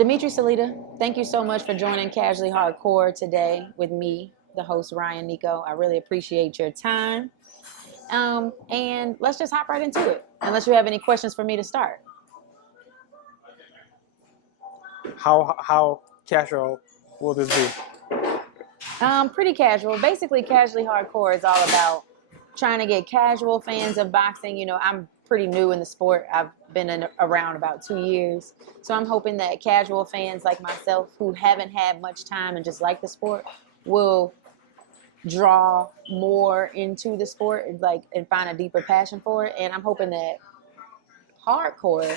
Dmitiriy Salita, thank you so much for joining Casually Hardcore today with me, the host Ryan Nico. I really appreciate your time. And let's just hop right into it, unless you have any questions for me to start. How casual will this be? Pretty casual. Basically, Casually Hardcore is all about trying to get casual fans of boxing. You know, I'm pretty new in the sport. I've been around about 2 years. So I'm hoping that casual fans like myself who haven't had much time and just like the sport will draw more into the sport and find a deeper passion for it. And I'm hoping that hardcore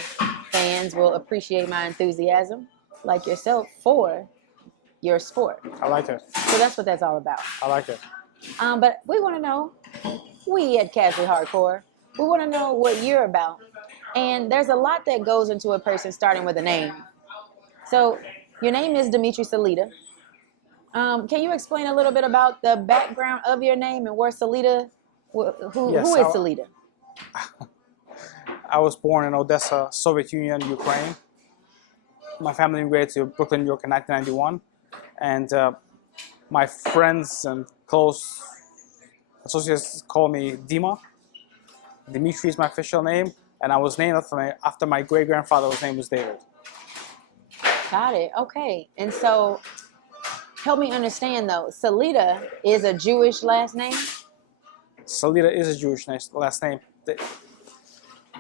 fans will appreciate my enthusiasm like yourself for your sport. I like it. So that's what that's all about. I like it. But we want to know, we at Casually Hardcore, we want to know what you're about. And there's a lot that goes into a person starting with a name. So your name is Dmitry Salita. Can you explain a little bit about the background of your name and where Salita, who is Salita? I was born in Odessa, Soviet Union, Ukraine. My family immigrated to Brooklyn, New York in 1991. And my friends and close associates call me Dima. Dmitry is my official name, and I was named after my great-grandfather, whose name was David. Got it. Okay. And so, help me understand though. Salita is a Jewish last name? Salita is a Jewish last name. The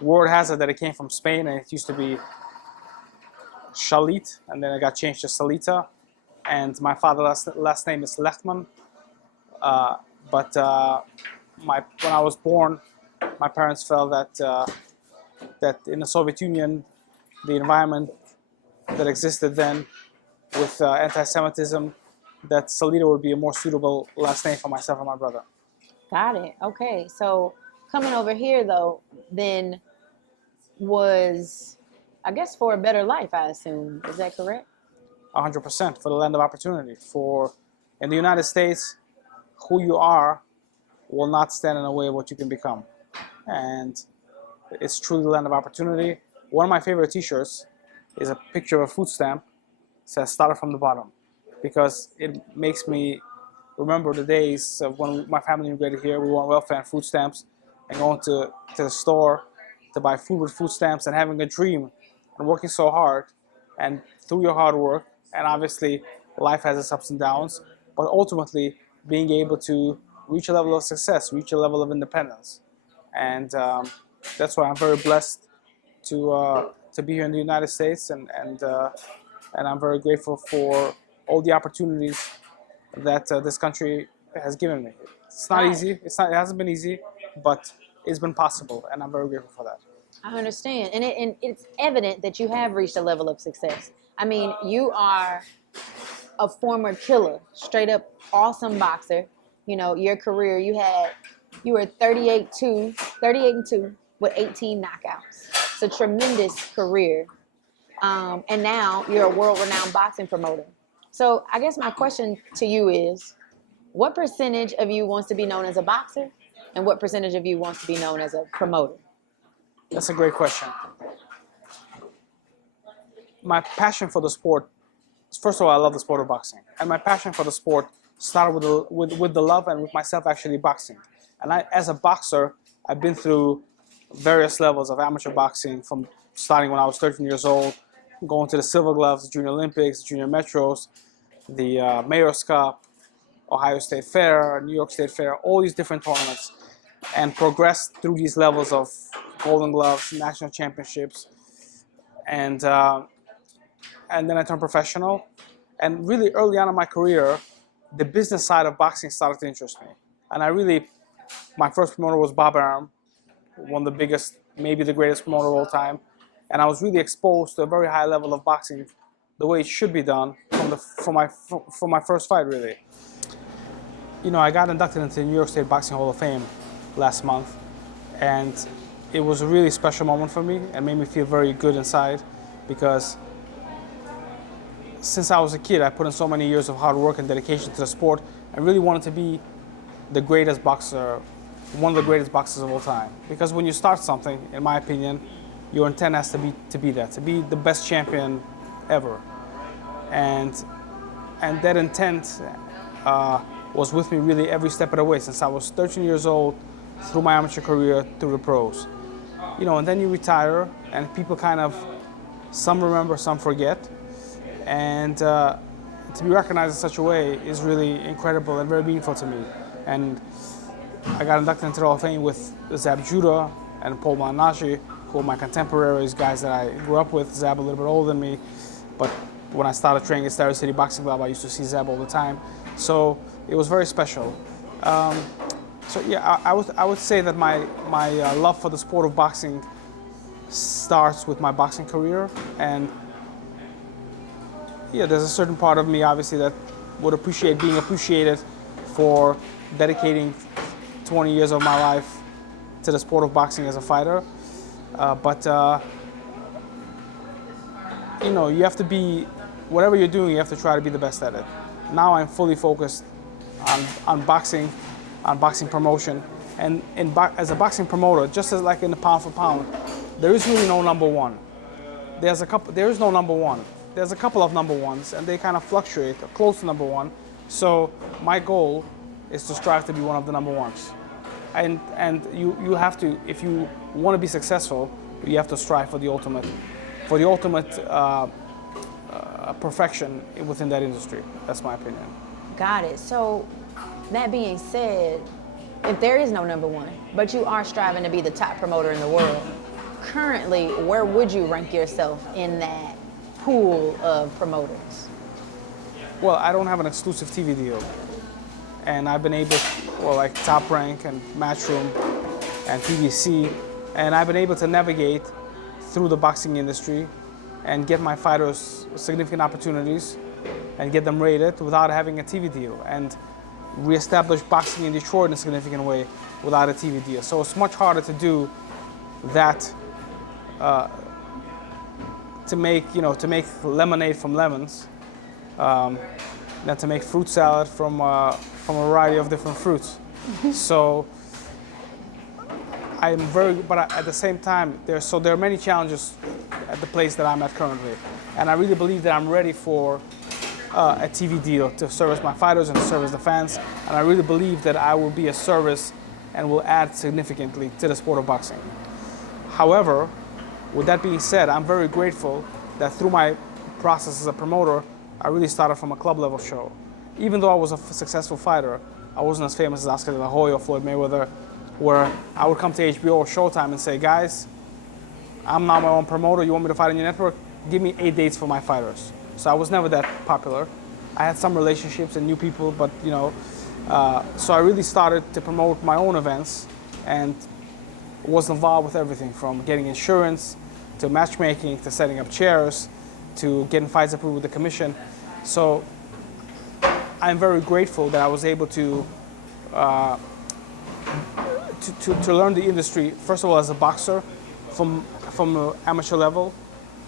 word has it that it came from Spain, and it used to be Shalit, and then it got changed to Salita. And my father's last name is Lechman. But when I was born, my parents felt that in the Soviet Union, the environment that existed then with anti-Semitism, that Salita would be a more suitable last name for myself and my brother. Got it. Okay. So coming over here though, then was, I guess, for a better life, I assume. Is that correct? 100% for the land of opportunity. In the United States, who you are will not stand in the way of what you can become. And it's truly the land of opportunity. One of my favorite t-shirts is a picture of a food stamp. It says started from the bottom, because it makes me remember the days of when my family immigrated here. We were on welfare and food stamps, and going to the store to buy food with food stamps, and having a dream and working so hard. And through your hard work, and obviously life has its ups and downs, but ultimately being able to reach a level of success, reach a level of independence. And that's why I'm very blessed to be here in the United States, and I'm very grateful for all the opportunities that this country has given me. It's not easy. It hasn't been easy, but it's been possible, and I'm very grateful for that. I understand. And it's evident that you have reached a level of success. I mean, you are a former killer, straight up awesome boxer. You know, your career, you were 38-2 with 18 knockouts. It's a tremendous career. And now you're a world-renowned boxing promoter. So I guess my question to you is, what percentage of you wants to be known as a boxer, and what percentage of you wants to be known as a promoter? That's a great question. My passion for the sport, first of all, I love the sport of boxing. And my passion for the sport started with the love and with myself actually boxing. And as a boxer, I've been through various levels of amateur boxing, from starting when I was 13 years old, going to the Silver Gloves, the Junior Olympics, Junior Metros, the Mayor's Cup, Ohio State Fair, New York State Fair, all these different tournaments, and progressed through these levels of Golden Gloves, national championships, and then I turned professional. And really early on in my career, the business side of boxing started to interest me. And my first promoter was Bob Arum, one of the biggest, maybe the greatest promoter of all time. And I was really exposed to a very high level of boxing, the way it should be done from my first fight, really. You know, I got inducted into the New York State Boxing Hall of Fame last month, and it was a really special moment for me and made me feel very good inside, because since I was a kid, I put in so many years of hard work and dedication to the sport. I really wanted to be the greatest boxer, one of the greatest boxers of all time. Because when you start something, in my opinion, your intent has to be that, to be the best champion ever. and that intent was with me really every step of the way since I was 13 years old, through my amateur career, through the pros. And then you retire, and people kind of, some remember, some forget, and to be recognized in such a way is really incredible and very meaningful to me. And I got inducted into the Hall of Fame with Zab Judah and Paul Malinashi, who are my contemporaries, guys that I grew up with. Zab a little bit older than me, but when I started training at Stereo City Boxing Club, I used to see Zab all the time. So it was very special. So yeah, I would say that my love for the sport of boxing starts with my boxing career, and yeah, there's a certain part of me obviously that would appreciate being appreciated for dedicating 20 years of my life to the sport of boxing as a fighter. But you have to be, whatever you're doing, you have to try to be the best at it. Now I'm fully focused on boxing promotion, and as a boxing promoter, just as like in the pound for pound, there is really no number one. There is no number one. There's a couple of number ones, and they kind of fluctuate, close to number one. So my goal is to strive to be one of the number ones. And you have to, if you want to be successful, you have to strive for the ultimate perfection within that industry. That's my opinion. Got it. So that being said, if there is no number one, but you are striving to be the top promoter in the world, currently, where would you rank yourself in that pool of promoters? Well, I don't have an exclusive TV deal, and I've been able, like Top Rank and Matchroom and PBC, and I've been able to navigate through the boxing industry and get my fighters significant opportunities and get them rated without having a TV deal, and reestablish boxing in Detroit in a significant way without a TV deal. So it's much harder to do that, to make lemonade from lemons, than to make fruit salad from a variety of different fruits. So but at the same time, there are many challenges at the place that I'm at currently, and I really believe that I'm ready for a TV deal to service my fighters and to service the fans, and I really believe that I will be a service and will add significantly to the sport of boxing. However, with that being said, I'm very grateful that through my process as a promoter, I really started from a club level show. Even though I was a successful fighter, I wasn't as famous as Oscar De La Hoya or Floyd Mayweather, where I would come to HBO or Showtime and say, guys, I'm now my own promoter, you want me to fight on your network? Give me 8 dates for my fighters. So I was never that popular. I had some relationships and knew people, but so I really started to promote my own events and was involved with everything from getting insurance to matchmaking to setting up chairs to getting fights approved with the commission. So I'm very grateful that I was able to learn the industry, first of all, as a boxer from the amateur level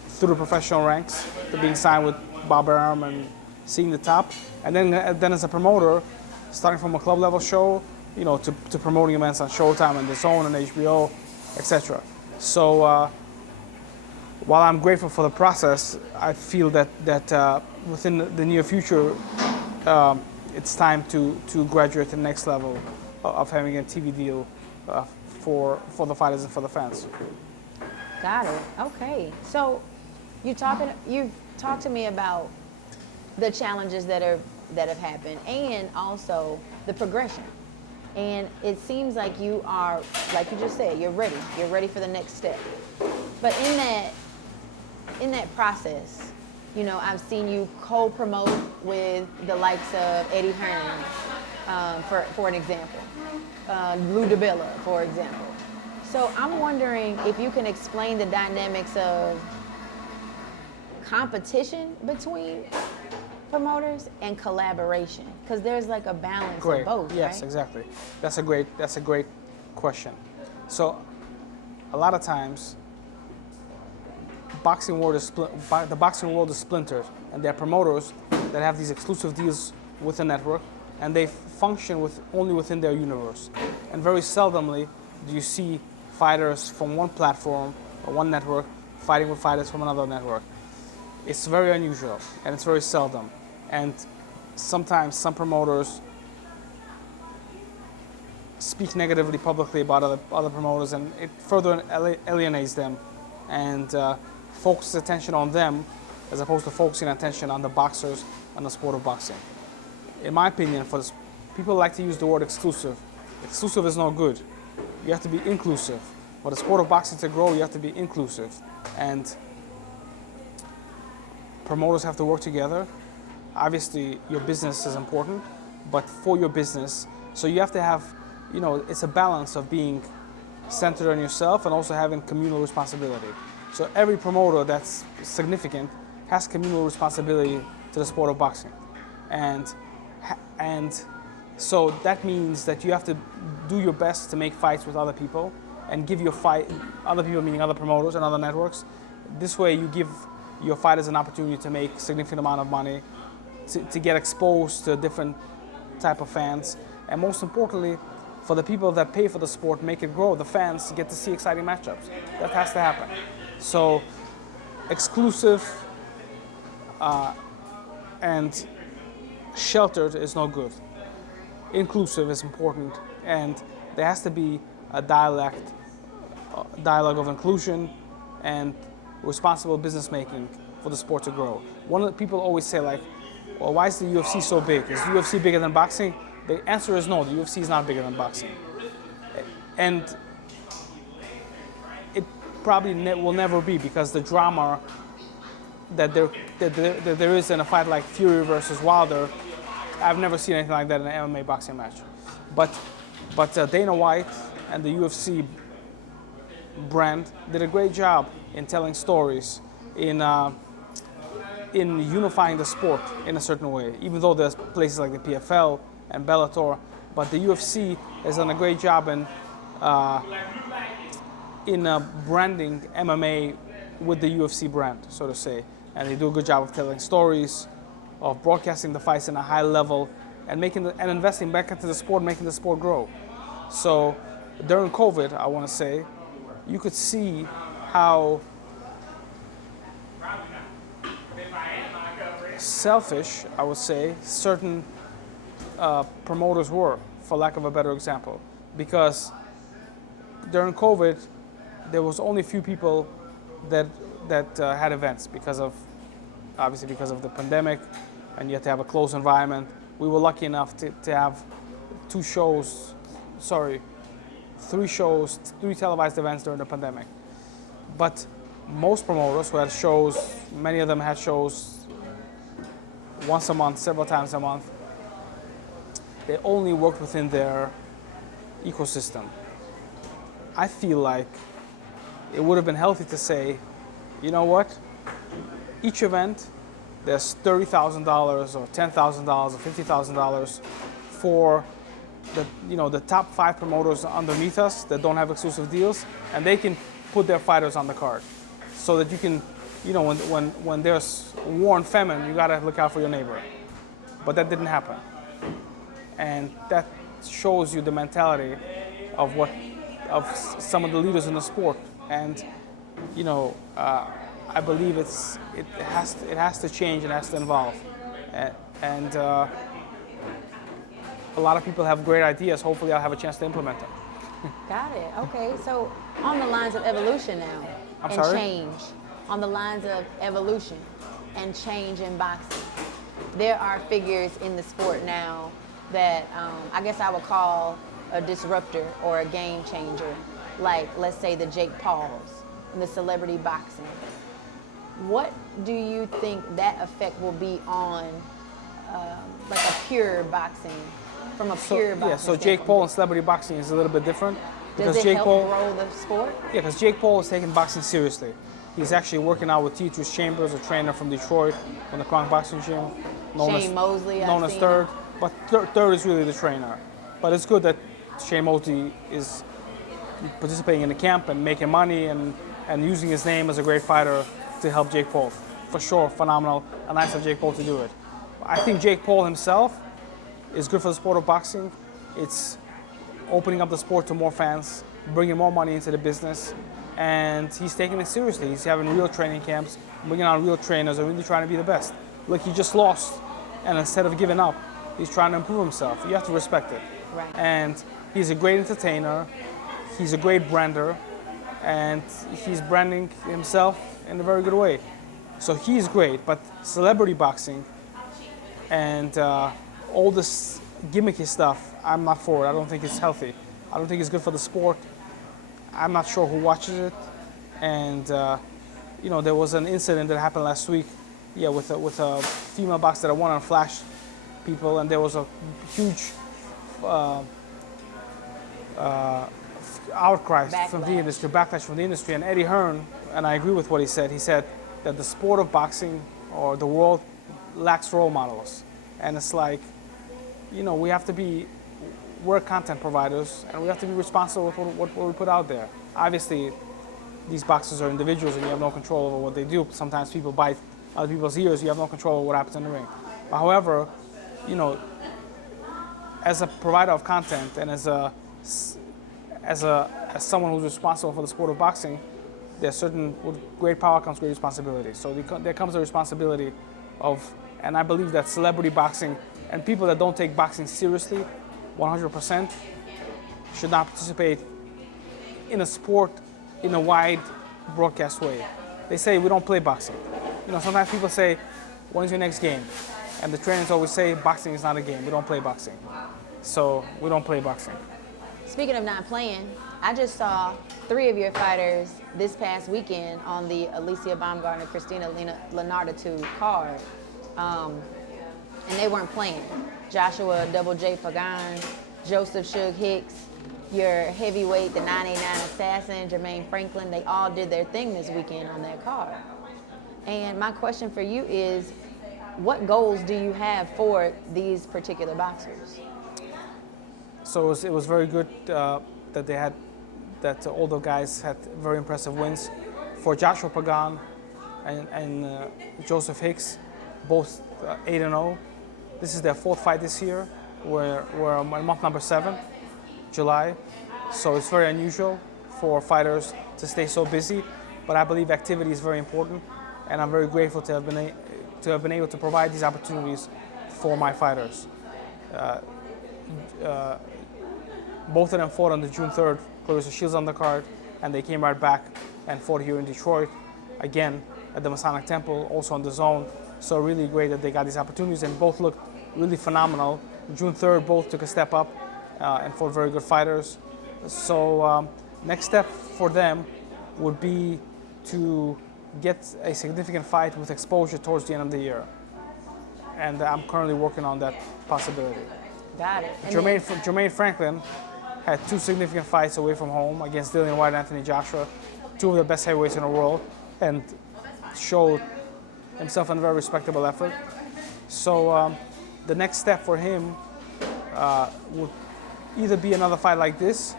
through the professional ranks, to being signed with Bob Arum and seeing the top, and then as a promoter, starting from a club level show, to promoting events on Showtime and DAZN and HBO, etc. So while I'm grateful for the process, I feel that within the near future, it's time to graduate to the next level of having a TV deal for the fighters and for the fans. Got it. Okay. So you've talked to me about the challenges that have happened and also the progression. And it seems like you are, like you just said, you're ready for the next step. But in that process, I've seen you co-promote with the likes of Eddie Hearn, for an example, Lou DiBella, for example. So I'm wondering if you can explain the dynamics of competition between promoters and collaboration, because there's like a balance of both, yes, right? Exactly. That's a great question. So a lot of times the boxing world is splintered, and there are promoters that have these exclusive deals with the network, and they function only within their universe. And very seldomly do you see fighters from one platform or one network fighting with fighters from another network. It's very unusual and it's very seldom. And sometimes some promoters speak negatively publicly about other promoters, and it further alienates them and focuses attention on them as opposed to focusing attention on the boxers and the sport of boxing. In my opinion, for this, people like to use the word exclusive. Exclusive is not good. You have to be inclusive. For the sport of boxing to grow, you have to be inclusive. And promoters have to work together. Obviously, your business is important, but for your business, so you have to have, it's a balance of being centered on yourself and also having communal responsibility. So every promoter that's significant has communal responsibility to the sport of boxing. And so that means that you have to do your best to make fights with other people and give your fight, other people meaning other promoters and other networks. This way you give your fighters an opportunity to make a significant amount of money, to get exposed to different type of fans, and most importantly, for the people that pay for the sport, make it grow, the fans get to see exciting matchups. That has to happen. So exclusive and sheltered is no good. Inclusive is important, and there has to be a dialogue of inclusion and responsible business making for the sport to grow. One of the people always say, like, well, why is the UFC so big? Is the UFC bigger than boxing? The answer is no, the UFC is not bigger than boxing. And it probably will never be, because the drama that there is in a fight like Fury versus Wilder, I've never seen anything like that in an MMA boxing match. But Dana White and the UFC brand did a great job in telling stories, in unifying the sport in a certain way, even though there's places like the PFL and Bellator, but the UFC has done a great job in branding MMA with the UFC brand, so to say. And they do a good job of telling stories, of broadcasting the fights in a high level, and investing back into the sport, making the sport grow. So during COVID, I want to say, you could see how selfish, I would say, certain promoters were, for lack of a better example. Because during COVID, there was only a few people that had events obviously because of the pandemic, and you had to have a closed environment. We were lucky enough to have three televised events during the pandemic. But most promoters who had shows, many of them had shows once a month, several times a month, they only worked within their ecosystem. I feel like it would have been healthy to say, you know what? Each event, there's $30,000 or $10,000 or $50,000 for the top 5 promoters underneath us that don't have exclusive deals, and they can put their fighters on the card, so that you can, when there's war and famine, you gotta look out for your neighbor. But that didn't happen, and that shows you the mentality of some of the leaders in the sport. And I believe it has to change and has to evolve, and a lot of people have great ideas. Hopefully, I'll have a chance to implement them. Got it. Okay, so on the lines of evolution now, change, on the lines of evolution and change in boxing, there are figures in the sport now that I guess I would call a disruptor or a game changer, like, let's say, the Jake Pauls in the celebrity boxing. What do you think that effect will be on like a pure boxing, from a pure boxing? Yeah, so Jake Paul and celebrity boxing is a little bit different. Does it help grow the sport? Yeah, because Jake Paul is taking boxing seriously. He's actually working out with T. Chambers, a trainer from Detroit, from the Kronk Boxing Gym. Shane Mosley, known as Third. But Third is really the trainer. But it's good that Shane Mosley is participating in the camp and making money and using his name as a great fighter to help Jake Paul. For sure, phenomenal. And nice of Jake Paul to do it. I think Jake Paul himself is good for the sport of boxing. It's opening up the sport to more fans, bringing more money into the business, and he's taking it seriously. He's having real training camps, bringing on real trainers, and really trying to be the best. Look, he just lost, and instead of giving up, he's trying to improve himself. You have to respect it. Right. And he's a great entertainer. He's a great brander, and he's branding himself in a very good way. So he's great, but celebrity boxing and all this gimmicky stuff, I'm not for it. I don't think it's healthy. I don't think it's good for the sport. I'm not sure who watches it. And there was an incident that happened last week, with a female boxer that won on Flash people, and there was a huge outcry from the industry, backlash from the industry. And Eddie Hearn, and I agree with what he said that the sport of boxing or the world lacks role models. And it's like, we're content providers, and we have to be responsible with what we put out there. Obviously, these boxers are individuals, and you have no control over what they do. Sometimes people bite other people's ears. You have no control over what happens in the ring. But however, as a provider of content and as someone who's responsible for the sport of boxing, with great power comes great responsibility. So there comes a responsibility and I believe that celebrity boxing and people that don't take boxing seriously, 100%, should not participate in a sport in a wide broadcast way. They say we don't play boxing. Sometimes people say, when's your next game? And the trainers always say, boxing is not a game. We don't play boxing. So we don't play boxing. Speaking of not playing, I just saw 3 of your fighters this past weekend on the Alicia Baumgartner, Christina Lenarditu card. And they weren't playing. Joshua Double J Pagan, Joseph Suge Hicks, your heavyweight, the 989 assassin, Jermaine Franklin, they all did their thing this weekend on that card. And my question for you is, what goals do you have for these particular boxers? So it was very good that all the guys had very impressive wins. For Joshua Pagan and Joseph Hicks, both 8-0. This is their 4th fight this year. We're on month number 7, July. So it's very unusual for fighters to stay so busy, but I believe activity is very important, and I'm very grateful to have been able to provide these opportunities for my fighters. Both of them fought on the June 3rd Claressa Shields undercard, and they came right back and fought here in Detroit, again at the Masonic Temple, also on the zone. So really great that they got these opportunities, and both looked really phenomenal. June 3rd, both took a step up and fought very good fighters. So next step for them would be to get a significant fight with exposure towards the end of the year. And I'm currently working on that possibility. Got it. Jermaine Franklin had 2 significant fights away from home against Dillian White and Anthony Joshua, 2 of the best heavyweights in the world, and showed himself in a very respectable effort. So the next step for him would either be another fight like this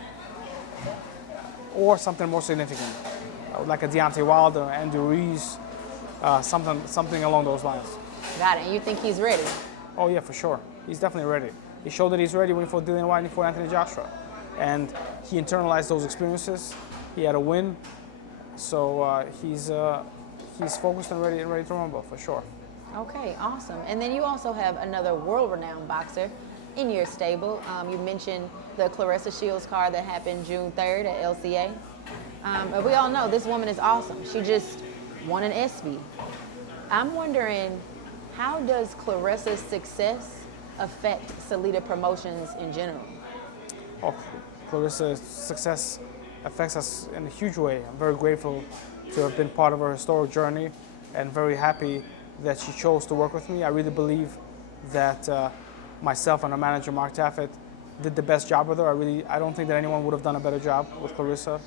or something more significant, like a Deontay Wilder, Andrew Ruiz, something along those lines. Got it. And you think he's ready? Oh yeah, for sure. He's definitely ready. He showed that he's ready when he fought Dillian White and he fought Anthony Joshua. And he internalized those experiences. He had a win. So he's focused and ready to rumble, for sure. Okay, awesome. And then you also have another world-renowned boxer in your stable. You mentioned the Claressa Shields card that happened June 3rd at LCA. But we all know this woman is awesome. She just won an ESPY. I'm wondering, how does Claressa's success affect Salita Promotions in general? Oh, Claressa's success affects us in a huge way. I'm very grateful to have been part of her historic journey and very happy that she chose to work with me. I really believe that myself and her manager, Mark Taffet, did the best job with her. I don't think that anyone would have done a better job with Claressa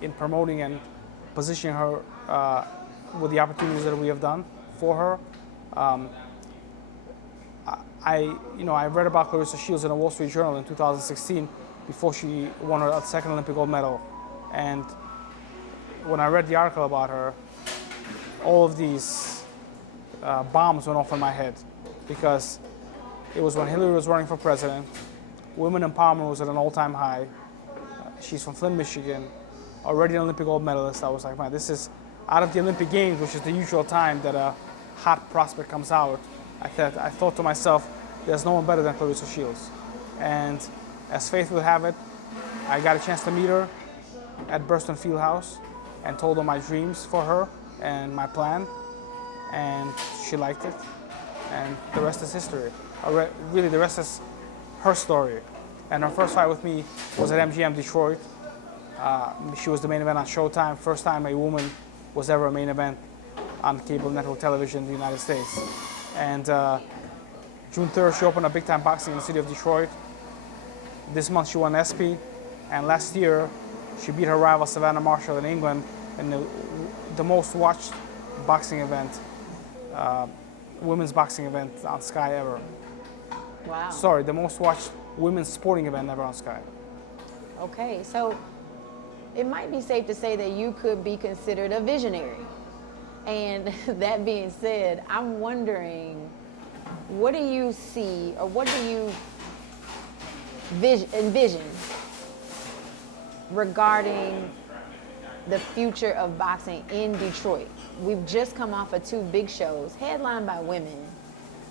in promoting and positioning her with the opportunities that we have done for her. I read about Claressa Shields in a Wall Street Journal in 2016 before she won her 2nd Olympic gold medal. And when I read the article about her, all of these bombs went off in my head, because it was when Hillary was running for president. Women empowerment was at an all-time high. She's from Flint, Michigan. already an Olympic gold medalist. I was like, man, this is out of the Olympic Games, which is the usual time that a hot prospect comes out. I thought to myself, there's no one better than Clarissa Shields. And as fate would have it, I got a chance to meet her at Burston Fieldhouse and told her my dreams for her and my plan, and she liked it, and the rest is history. Really, the rest is her story. And her first fight with me was at MGM Detroit. She was the main event on Showtime, first time a woman was ever a main event on cable network television in the United States. And June 3rd, she opened up big time boxing in the city of Detroit. This month she won ESPY, and last year she beat her rival Savannah Marshall in England in the most watched boxing event, women's boxing event on Sky ever. Wow. Sorry, the most watched women's sporting event ever on Sky. Okay, so it might be safe to say that you could be considered a visionary. And that being said, I'm wondering, what do you see, or what do you envision regarding the future of boxing in Detroit? We've just come off of two big shows, headlined by women.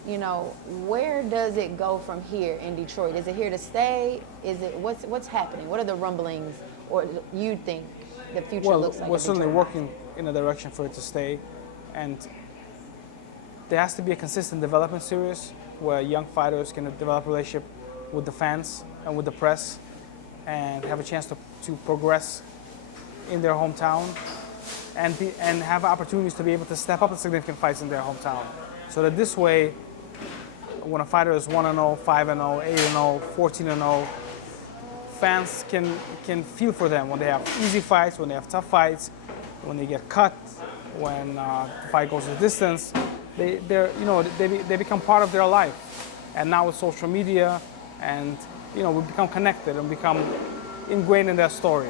You know, where does it go from here in Detroit? Is it here to stay? Is it what's happening? What are the rumblings, or you think the future looks like? We're certainly working in a direction for it to stay, and there has to be a consistent development series where young fighters can develop a relationship with the fans and with the press, and have a chance to progress in their hometown, and have opportunities to be able to step up in significant fights in their hometown, so that this way, when a fighter is 1-0, 5-0, 8-0, 14-0, fans can feel for them when they have easy fights, when they have tough fights, when they get cut, when the fight goes the distance. They become part of their life. And now with social media, and we become connected and become ingrained in their story.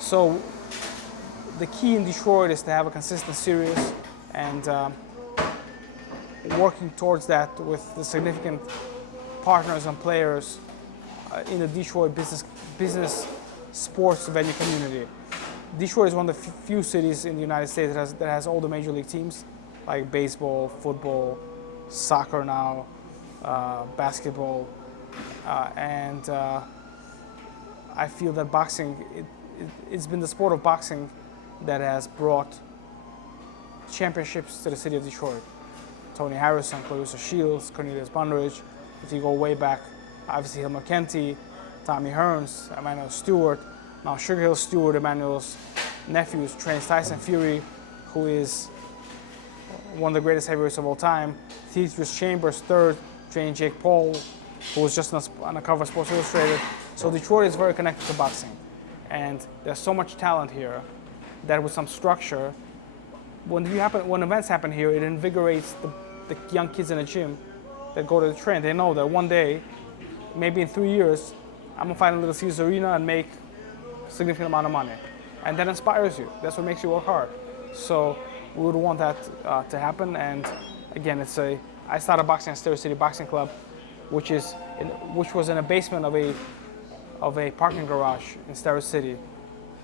So the key in Detroit is to have a consistent series, and working towards that with the significant partners and players in the Detroit business sports venue community. Detroit is one of the few cities in the United States that has all the major league teams, like baseball, football, soccer now, basketball, and I feel that boxing, it's been the sport of boxing that has brought championships to the city of Detroit. Tony Harrison, Clarissa Shields, Cornelius Bunridge. If you go way back, obviously Hilmer Kenty, Tommy Hearns, Emmanuel Stewart. Now Sugar Hill Stewart, Emmanuel's nephew, trains Tyson Fury, who is one of the greatest heavyweights of all time. Theodorus Chambers, third, training Jake Paul, who was just on the cover of Sports Illustrated. So Detroit is very connected to boxing. And there's so much talent here that with some structure, when events happen here, it invigorates the young kids in the gym that go to the train. They know that one day, maybe in 3 years, I'm gonna fight in Little Caesars Arena and make a significant amount of money. And that inspires you. That's what makes you work hard. So we would want that to happen. And again, I started boxing at Stereo City Boxing Club, which was in a basement of a parking garage in Stereo City.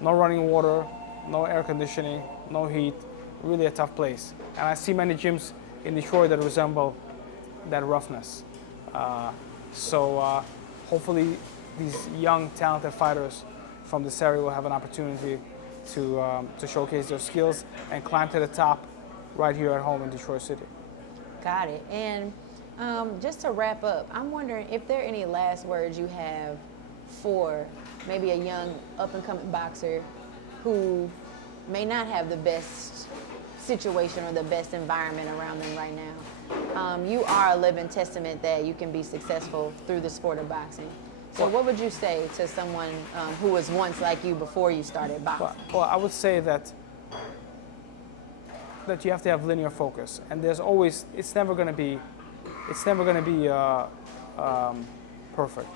No running water, no air conditioning, no heat. Really a tough place. And I see many gyms in Detroit that resemble that roughness. So hopefully these young, talented fighters from this area will have an opportunity to showcase their skills and climb to the top right here at home in Detroit City. Got it. And just to wrap up, I'm wondering if there are any last words you have for maybe a young up-and-coming boxer who may not have the best situation or the best environment around them right now. You are a living testament that you can be successful through the sport of boxing. So what would you say to someone who was once like you before you started boxing? Well, I would say that you have to have linear focus, and it's never going to be perfect.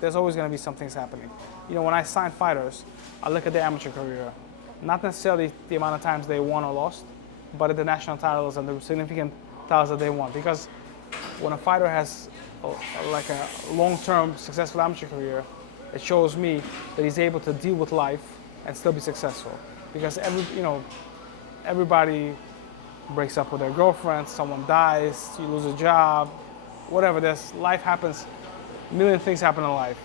There's always going to be some things happening. When I sign fighters, I look at their amateur career, not necessarily the amount of times they won or lost, but at the national titles and the significant titles that they won. Because when a fighter has a long-term successful amateur career, it shows me that he's able to deal with life and still be successful. Because everybody breaks up with their girlfriend, someone dies, you lose a job, whatever. Life happens, a million things happen in life,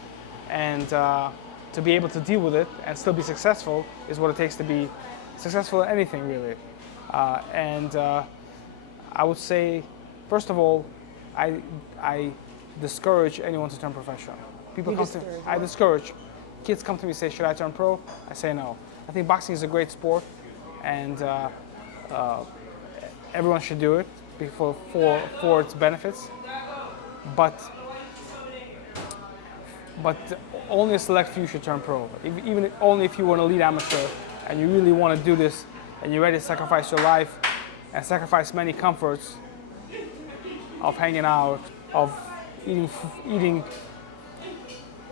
and to be able to deal with it and still be successful is what it takes to be successful in anything, really. And I would say, first of all, I discourage anyone to turn professional. I discourage. Kids come to me and say, should I turn pro? I say no. I think boxing is a great sport, and everyone should do it for its benefits. But only a select few should turn pro. Even only if you were an elite amateur and you really want to do this and you're ready to sacrifice your life and sacrifice many comforts of hanging out, of eating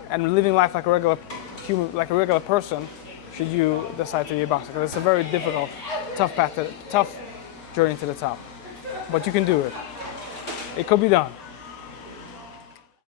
and living life like a regular human, like a regular person, should you decide to be a boxer. Because it's a very difficult, tough journey to the top. But you can do it. It could be done.